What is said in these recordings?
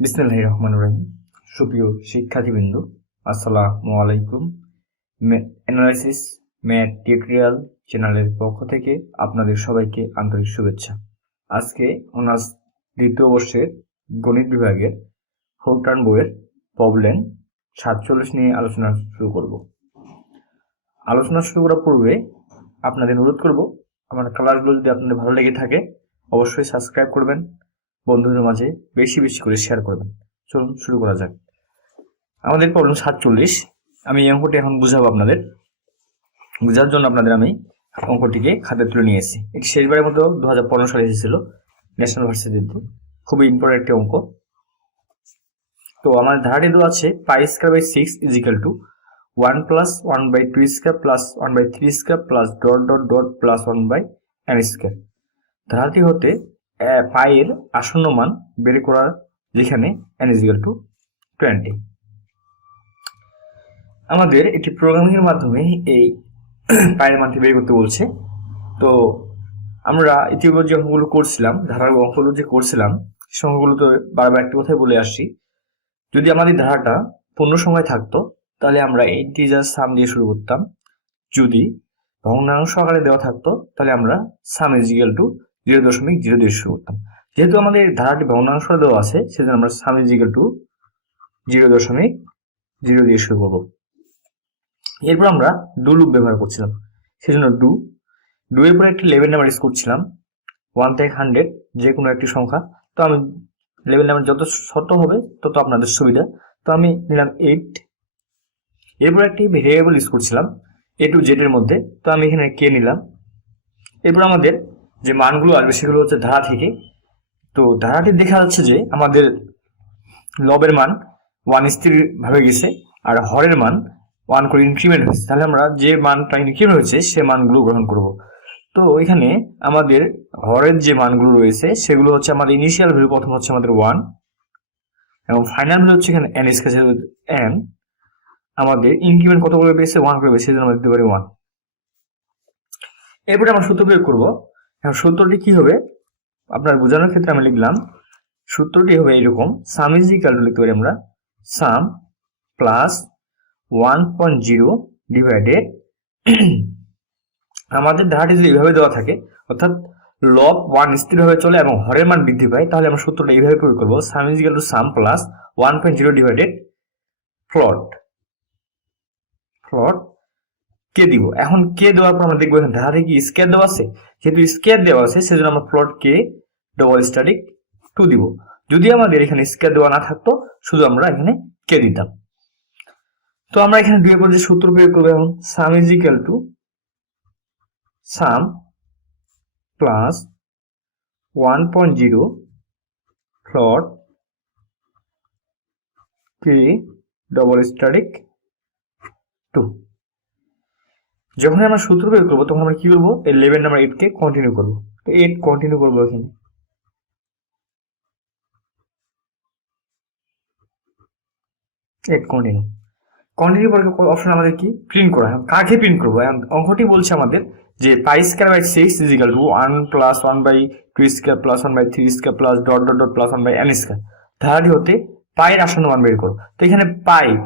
বিসমিল্লাহির রহমানির রহিম। সুপ্রিয় শিক্ষার্থীবৃন্দ, আসসালামু আলাইকুম। অ্যানালাইসিস ম্যাথ টিউটোরিয়াল চ্যানেলের পক্ষ থেকে আপনাদের সবাইকে আন্তরিক শুভেচ্ছা। আজকে অনার্স দ্বিতীয় বর্ষের গণিত বিভাগের ফোরট্রান বইয়ের প্রবলেম 47 নিয়ে আলোচনা শুরু করব। আলোচনা শুরু করার পূর্বে আপনাদের অনুরোধ করব, আমার ক্লাসগুলো যদি আপনাদের ভালো লেগে থাকে অবশ্যই সাবস্ক্রাইব করবেন, বন্ধুদের মাঝে বেশি বেশি করে শেয়ার করবেন। চলুন শুরু করা যাক। আমাদের প্রবলেম 47। আমি এই অঙ্কটি এখন বুঝাবো আপনাদের। বোঝার জন্য আপনাদের আমি অঙ্কটিকে খাতে তুলে নিয়ে এসেছি। এটি শেষবারের মতো 2015 সালে এসেছিল ন্যাশনাল ভার্সিটিতে। খুবই ইম্পর্টেন্ট একটি অঙ্ক। তো আমার ধারাটি দেওয়া আছে pi square by 6 is equal to 1 plus 1 by 2 square plus 1 by 3 square plus dot dot dot plus 1 by n square. ধারাটি হতে পাইয়ের আসন্ন মান বের করার, যেখানে n is equal to 20। আমাদের একটি প্রোগ্রামিং এর মাধ্যমে এই পাইয়ের মানটি বের করতে বলছে। তো আমরা ইতিপূর্বে যে অঙ্কগুলো করছিলাম, ধারার অঙ্কগুলো যে করছিলাম, সেই অঙ্কগুলো তো বারবার একটি কথাই বলে আসছি, যদি আমাদের ধারাটা পূর্ণ সংখ্যায় থাকতো তাহলে আমরা ইন্টিজার সাম দিয়ে শুরু করতাম। যদি ভগ্নাংশ আকারে দেওয়া থাকতো তাহলে আমরা সাম ইজ ইকুয়াল টু 0.0 দিয়ে শুরু করতাম। যেহেতু আমাদের ধারাটি ভগ্নাংশ দেওয়া আছে, সেজন্য আমরা সাম ইজ ইকুয়াল টু 0.0 দিয়ে শুরু করব। এরপর আমরা ডু লুপ ব্যবহার করছিলাম, সেজন্য ডু এর পরে একটি লেভেল নাম্বার ইউজ করছিলাম, 1 থেকে 100 যে কোনো একটি সংখ্যা। তো আমি লেভেল নাম্বার যত ছোট হবে তত আপনাদের সুবিধা, তো আমি নিলাম 8। এরপর একটি ভেরিয়েবল ইউজ করছিলাম a to z এর মধ্যে, তো আমি এখানে কে নিলাম। এরপর আমাদের যে মানগুলো আসবে সেগুলো হচ্ছে ধারা থেকে। তো ধারাটি দেখা যাচ্ছে যে আমাদের লবের মান 1 স্থির ভাবে গেছে আর হরের মান 1 করে ইনক্রিমেন্ট হয়েছে। তাহলে আমরা যে মানটা ইনক্রিমেন্ট হয়েছে সে মানগুলো গ্রহণ করব। তো এখানে আমাদের হরের যে মানগুলো রয়েছে সেগুলো হচ্ছে আমাদের ইনিশিয়াল ভ্যালু, প্রথম হচ্ছে আমাদের 1 এবং ফাইনাল ভ্যালু হচ্ছে এখানে n স্কয়ার n। আমাদের ইনক্রিমেন্ট কত করে পেয়েছে? 1 করে পেয়েছে, সেজন্য আমরা দিতে পারি 1। এরপরে আমরা সূত্র প্রয়োগ করব। এখন সূত্রটি কি হবে আপনার বোঝানোর ক্ষেত্রে আমি লিখলাম, সূত্রটি হবে এরকম, সাম ইজ ইকুয়াল টু লিখতে পারি আমরা সাম প্লাস 1.0 ডিভাইডেড, আমাদের ধারাটি যদি এইভাবে দেওয়া থাকে, অর্থাৎ লব 1 স্থিরভাবে চলে এবং হরের মান বৃদ্ধি পায়, তাহলে আমরা সূত্রটা এইভাবে প্রয়োগ করব, sum is equal to sum plus 1.0 divided প্লট কে দিব। এখন কে দেওয়ার পর আমরা দেখবো এখানে ধারে কি স্কয়ার দেওয়া আছে, যেহেতু স্কয়ার দেওয়া আছে সেজন্য আমরা প্লট কে ডবল স্ট্যাটিক 2 দিব। যদি আমাদের এখানে স্কয়ার দেওয়া না থাকতো, শুধু আমরা এখানে কে দিতাম। তো আমরা এখানে দুই পর যে সূত্র প্রয়োগ করবো, এখন সাম is equal to sum plus 1.0 plot K double static 2। যখন আমরা সূত্র প্রয়োগ করবো তখন আমরা কি করবো, এই লেভেল নাম্বার 8 কে কন্টিনিউ করবো। তো 8 কন্টিনিউ করবো, এখানে 8 কন্টিনিউ পরে অপশন আমাদের কি প্রিন্ট করা, কাকে প্রিন্ট করবো। অঙ্কটি বলছে আমাদের যে pi square by 6 is equal to 1 plus 1 by 2 square plus 1 by 3 square plus dot dot dot plus 1 by n square. ধারাটি হতে পাইয়ের আসন্ন মান বের করো। তো এখানে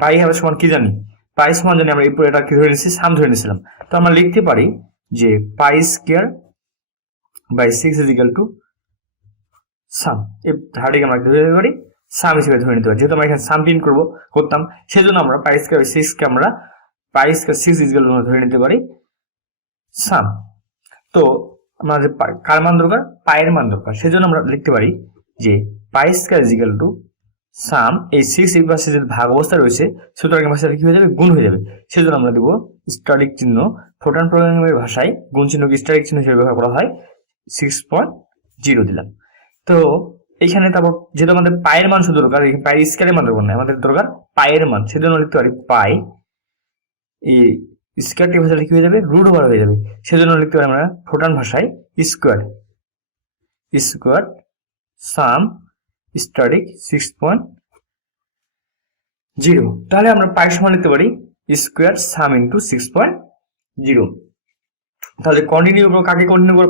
পাই হবে সমান কি জানি, পাই সমান জানি আমরা, এরপর এটা কি ধরে নিচ্ছি, সাম ধরে নিয়েছিলাম। তো আমরা লিখতে পারি যে pi square by 6 is equal to sum. এই ধারাটিকে আমরা ধরে নিতে পারি সাম হিসেবে ধরে নিতে পারি, যেহেতু আমরা এখানে সাম প্রিন্ট করতাম, সেজন্য আমরা পাই স্কয়ার 6 কে আমরা pi square 6 is equal two ধরে নিতে পারি সাম। তো আমাদের কার মান দরকার? পায়ের মান দরকার, সেজন্য আমরা লিখতে পারি যে pi square is equal to sum, এই 6 এই পাশে যদি ভাগ অবস্থা রয়েছে সুতরাং এই পাশে কি হয়ে যাবে, গুণ হয়ে যাবে। সেজন্য আমরা দেব স্ট্যাটিক চিহ্ন। ফোরট্রান প্রোগ্রামিংয়ের ভাষায় গুণ চিহ্নকে স্ট্যাটিক চিহ্ন হিসেবে ব্যবহার করা হয়, 6.0 দিলাম। তো এইখানে তারপর যেহেতু আমাদের পায়ের মান শুধু দরকার, পায়ের স্কয়ারের মান দরকার না, আমাদের দরকার পায়ের মান, সেজন্য লিখতে পারি পাই, এই স্কয়ারটি ভাষায় কি হয়ে যাবে, রুট ওভার হয়ে যাবে। সেজন্য লিখতে পারি আমরা ফোরট্রান ভাষায় স্কয়ার সাম স্ট্যাটিক 6.0। তাহলে আমরা পাই সমান লিখতে পারি স্কয়ার সাম ইন্টু 6.0। তাহলে কন্টিনিউ কাকে কন্টিনিউ করে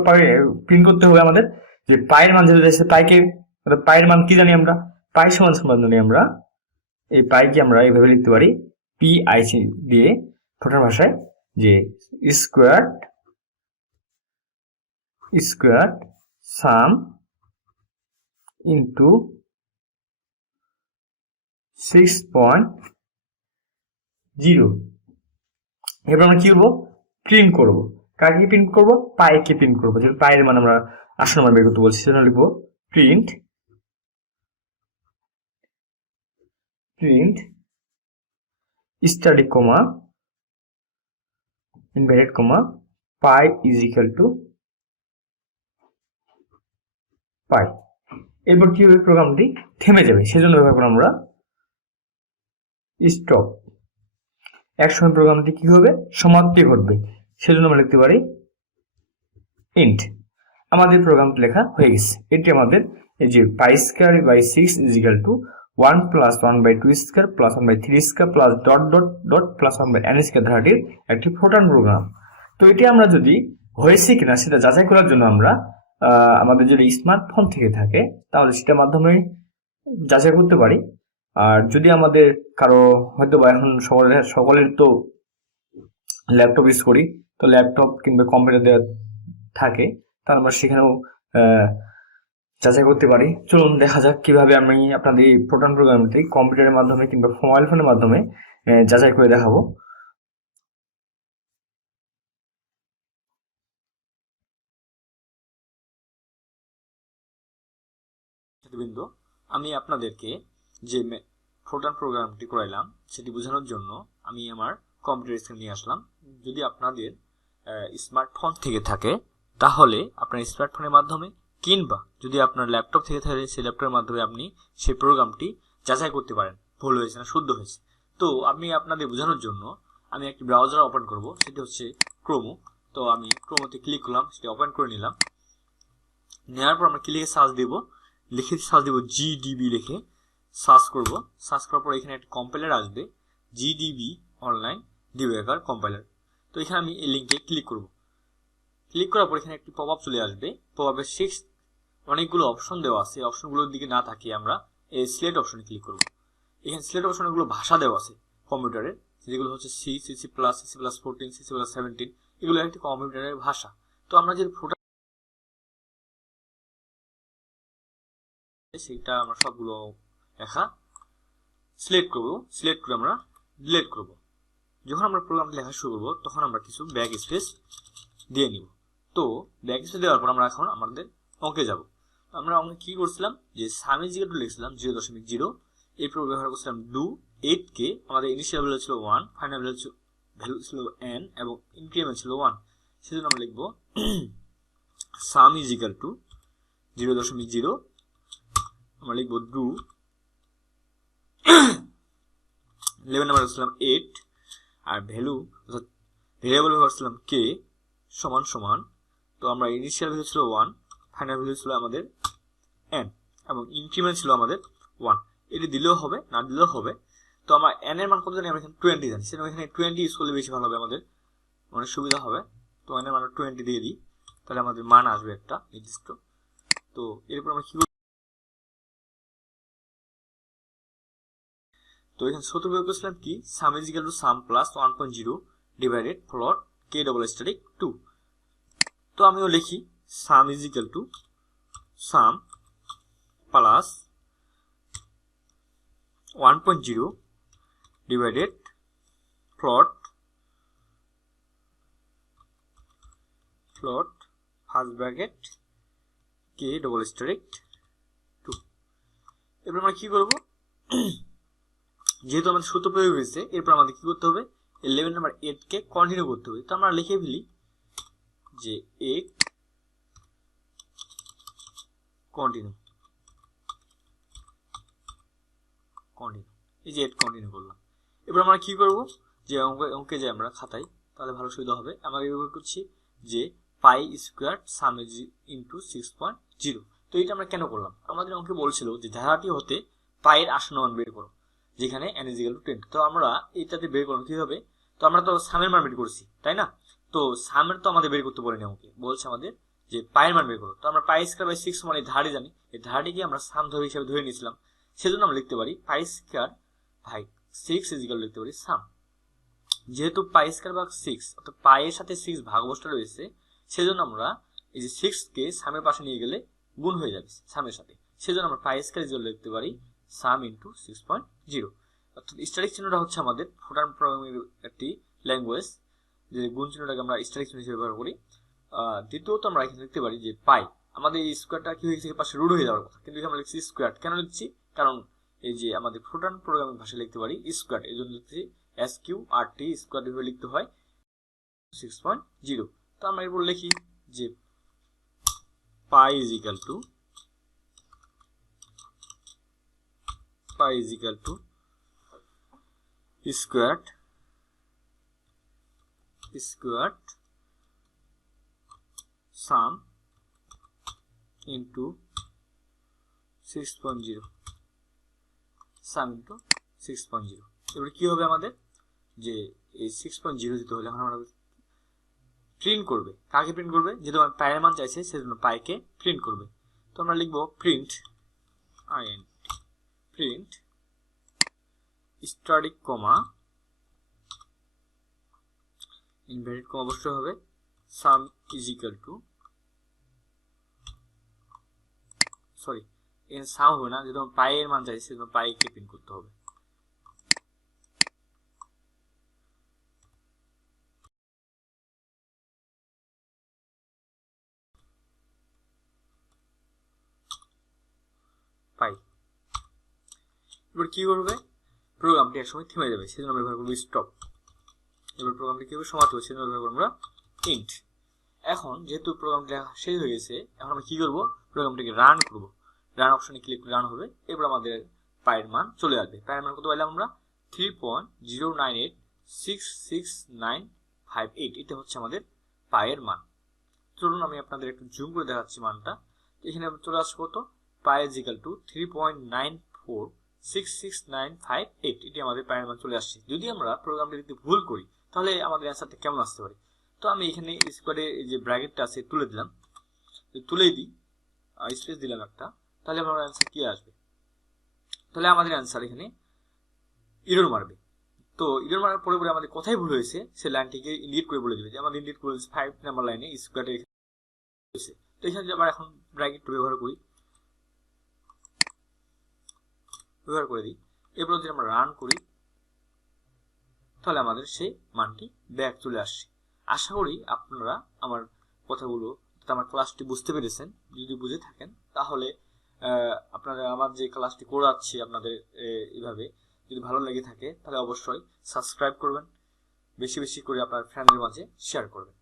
প্রিন্ট করতে হবে আমাদের, যে পায়ের মান যেটা আছে পাইকে, পায়ের মান কি জানি আমরা, পাই সমান সমাধানে আমরা এই পাইকে আমরা এইভাবে লিখতে পারি পিআইসি দিয়ে ফোটার ভাষায় যে স্কোয়ার সাম ইন্টু 6.0। এবার আমরা কি করবো, প্রিন্ট করবো। কাকে প্রিন্ট করবো? পাইকে প্রিন্ট করবো। যেহেতু পায়ের মান আমরা আসল মান বের করতে বলছি, সেজন্য লিখবো print static comma inverted comma pi is equal to pi. এরপর কি হবে, প্রোগ্রামটি থেমে যাবে, সেজন্য ব্যবহার করবো আমরা স্টপ। একসময় প্রোগ্রামটি কি হবে, সমাপ্তি ঘটবে, সেজন্য আমরা লিখতে পারি ইন্ট। আমাদের প্রোগ্রামটি লেখা হয়ে গেছে। এটি আমাদের এই যে pi square by 6 is equal to 1 plus 1 by 2 square plus 1 by 3 square plus dot dot dot plus 1 by n square ধারাটির একটি ফোরট্রান প্রোগ্রাম। তো এটি আমরা যদি হয়েছে কিনা সেটা যাচাই করার জন্য আমরা আমাদের যদি স্মার্টফোন থেকে থাকে তাহলে সেটার মাধ্যমে যাচাই করতে পারি। আর যদি আমাদের কারো হয়তো বা এখন সকলের তো ল্যাপটপ ইউজ করি, তো ল্যাপটপ কিংবা কম্পিউটার দেওয়া থাকে, তাহলে আমরা সেখানেও যাচাই করতে পারি। চলুন দেখা যাক কিভাবে আমি আপনাদের এই ফোরট্রান প্রোগ্রামটি কম্পিউটারের মাধ্যমে কিংবা মোবাইল ফোনের মাধ্যমে যাচাই করে দেখাবো। বৃন্দ, আমি আপনাদেরকে যে ফোরট্রান প্রোগ্রামটি করাইলাম সেটি বোঝানোর জন্য আমি আমার কম্পিউটার স্ক্রিন নিয়ে আসলাম। যদি আপনাদের স্মার্টফোন থেকে থাকে তাহলে আপনার স্মার্টফোনের মাধ্যমে কিংবা যদি আপনার ল্যাপটপ থেকে থাকে সেই ল্যাপটপের মাধ্যমে আপনি সেই প্রোগ্রামটি যাচাই করতে পারেন ভুল হয়েছে না শুদ্ধ হয়েছে। তো আমি আপনাদের বোঝানোর জন্য আমি একটি ব্রাউজার ওপেন করব, সেটি হচ্ছে ক্রোমো। তো আমি ক্রোমোতে ক্লিক করলাম, সেটি ওপেন করে নিলাম। নেওয়ার পর আমরা কি লিখে সার্চ দিব, সার্চ দিব জিডিবি লিখে সার্চ করব। সার্চ করার পর এখানে একটা কম্পাইলার আসবে, জিডিবি অনলাইন ডিবাগার কম্পাইলার। তো এখানে আমি এই লিঙ্কে ক্লিক করব। ক্লিক করার পর এখানে একটি পপআপ চলে আসবে। পপআপের 6 অনেকগুলো অপশন দেওয়া আছে, অপশনগুলোর দিকে না তাকিয়ে আমরা এই সিলেক্ট অপশনে ক্লিক করব। এখানে সিলেক্ট অপশনগুলো ভাষা দেওয়া আছে কম্পিউটারের, যেগুলো হচ্ছে C, C C plus, C C plus 14, C C plus 17, এগুলো একটি কম্পিউটারের ভাষা। তো আমরা যে সেটা আমরা সবগুলো লেখা সিলেক্ট করব। সিলেক্ট করে আমরা ডিলিট করব। যখন আমরা প্রোগ্রামটি লেখা শুরু করব তখন আমরা কিছু ব্যাক স্পেস দিয়ে নিব। তো ব্যাক স্পেস দেওয়ার পর আমরা এখন আমাদের অঙ্কে যাব। আমরা অঙ্কে কি করছিলাম, যে সাম ইজ ইকুয়াল টু লিখছিলাম 0.0, এরপর ব্যবহার করছিলাম ডু 8 কে, আমাদের ইনিশিয়াল ভ্যালু ছিল 1, ফাইনাল ভ্যালু ছিল n এবং ইনক্রিমেন্ট ছিল 1। সেজন্য আমরা লিখব সাম ইজ ইকুয়াল টু 0.0, আমরা লিখব ডু 11 নাম্বার হচ্ছিলাম 8 আর ভ্যালু অর্থাৎ ভেরিয়েবল হচ্ছিলাম কে সমান সমান, তো আমরা ইনিশিয়াল ভ্যালু ছিল 1, ফাইনাল ভ্যালু ছিল আমাদের n এবং ইনক্রিমেন্ট ছিল আমাদের 1। এটি দিলেও হবে না দিলেও হবে। তো আমরা n এর মান কত জানি, আমরা এখানে 20 জানি, সেজন্য এখানে 20 ইউজ করলে বেশি ভালো হবে, আমাদের অনেক সুবিধা হবে। তো n এর মান 20 দিয়ে দিই, তাহলে আমাদের মান আসবে একটা নির্দিষ্ট। তো এরপর আমরা কি, তো এখানে সূত্র প্রয়োগ করছিলাম কি, সাম is equal to sum plus 1.0 divided float K double static 2। তো আমিও লিখি সাম is equal to sum plus 1.0 divided float first bracket K double static 2। এবার আমরা কি করব, যেহেতু আমাদের সূত্র প্রয়োগ হয়েছে এরপর আমাদের কি করতে হবে, 11 নাম্বার 8 কে কন্টিনিউ করতে হবে। তো আমরা লিখে ফেলি যে 8 কন্টিনিউ, এই যে 8 কন্টিনিউ করলাম। এবার আমরা কি করব, যে অঙ্কে যে আমরা খাতায়, তাহলে ভালো সুবিধা হবে। আমরা ব্যবহার করছি যে পাই স্কয়ার সাম ইনটু 6.0। তো এটা আমরা কেন করলাম, আমাদের অঙ্কে বলছিল যে ধারাটি হতে পাইয়ের আসন্ন মান বের করো, যেখানে n is equal to 10। তো আমরা এটাতে বের করব কিভাবে, তো আমরা তো সামের মান বের করছি তাই না, তো সামের তো আমাদের বের করতে বলেনি অঙ্কে, বলছে আমাদের যে পাইয়ের মান বের করো। তো আমরা পাই স্কয়ার বাই 6 মানে ধারাটি জানি, এই ধারাটিকে আমরা সাম ধরে হিসেবে ধরে নিয়েছিলাম, সেজন্য আমরা লিখতে পারি পাই স্কয়ার ভাগ 6 ইজ ইকুয়াল লিখতে পারি সাম। যেহেতু পাই স্কয়ার ভাগ 6 অর্থাৎ পাই এর সাথে 6 ভাগ অবস্থা রয়েছে, সেজন্য আমরা এই যে 6 কে সামের পাশে নিয়ে গেলে গুণ হয়ে যাবে সামের সাথে, সেজন্য আমরা পাই স্কয়ার ইজ ইকুয়াল লিখতে পারি সাম ইনটু 6.0। অর্থাৎ স্ট্যাটিক চিহ্নটা হচ্ছে আমাদের ফোরট্রান প্রোগ্রামিং একটি ল্যাঙ্গুয়েজ, যে গুণ চিহ্নটাকে আমরা স্ট্যাটিক চিহ্ন হিসেবে ব্যবহার করি। দ্বিতীয়ত আমরা এখানে লিখতে পারি যে পাই, আমাদের এই স্কোয়ারটা কি হয়েছে পাশে রুট হয়ে যাওয়ার কথা, কিন্তু এখানে আমরা লিখছি স্কোয়ার। কেন লিখছি? কারণ এই যে আমাদের ফোরট্রান প্রোগ্রামিং ভাষায় লিখতে পারি স্কোয়ার, এই জন্য লিখছি SQRT স্কোয়ার হিসেবে লিখতে হয় 6.0। তো আমরা এরপর লিখি যে pi is equal to square sum into 6.0 sum into 6.0। এবারে কি হবে আমাদের, যে এই 6.0 দিতে হলে এখন আমরা প্রিন্ট করবে, কাকে প্রিন্ট করবে? যেহেতু আমার পায়ের মান চাইছে সেজন্য পাইকে প্রিন্ট করবে। তো আমরা লিখবো প্রিন্ট স্ট্যাটিক কমা ইনভার্টেড কমা অবশ্যই হবে সাম ইজ ইকুয়াল টু, সরি এখানে সাম হবে না, যেহেতু আমার পায়ের মান চাইছে সেজন্য পাইকে প্রিন্ট করতে হবে। পাই এবার কি করবে, প্রোগ্রামটি একসময় থেমে যাবে, সেজন্য আমরা ব্যবহার করবো স্টপ। এবার প্রোগ্রামটি কিভাবে সমাপ্ত হবে সেজন্য ব্যবহার করবো আমরা ইন্ট। এখন যেহেতু প্রোগ্রামটি লেখা শেষ হয়ে গেছে, এখন আমরা কি করবো, প্রোগ্রামটিকে রান করবো। রান অপশনে ক্লিক করে রান হবে, এবার আমাদের পায়ের মান চলে আসবে। পায়ের মান কত পাইলাম আমরা? 3.09866958। এটা হচ্ছে আমাদের পায়ের মান। চলুন আমি আপনাদের একটু জুম করে দেখাচ্ছি মানটা। এখানে চলে আসছে কত, পাই ইজ ইকুয়াল টু 3.94666958। এটি আমাদের পায়ের মান চলে আসছে। যদি আমরা প্রোগ্রামটি লিখতে ভুল করি তাহলে আমাদের অ্যান্সারটা কেমন আসতে পারে? তো আমি এখানে স্কোয়ারে যে ব্র্যাকেটটা আছে তুলে দিলাম, তুলেই দিই, স্পেস দিলাম একটা, তাহলে আমার অ্যান্সার কি আসবে? তাহলে আমাদের অ্যান্সার এখানে ইরর মারবে। তো ইরর মারার পরে আমাদের কোথায় ভুল হয়েছে সে লাইনটিকে ইন্ডিকেট করে বলে দিবে, যে আমাদের ইন্ডিকেট করে 5 নাম্বার লাইনে স্কোয়ারে হয়েছে। তো এখানে যদি আমরা এখন ব্র্যাকেট ব্যবহার করে দিই, এরপর যদি আমরা রান করি তাহলে আমাদের সেই মানটি ব্যাক চলে আসছে। আশা করি আপনারা আমার কথাগুলো, আমার ক্লাসটি বুঝতে পেরেছেন। যদি বুঝে থাকেন তাহলে আপনারা আমার যে ক্লাসটি করাচ্ছি আপনাদের এইভাবে যদি ভালো লেগে থাকে তাহলে অবশ্যই সাবস্ক্রাইব করবেন, বেশি বেশি করে আপনার ফ্রেন্ডদের মাঝে শেয়ার করবেন।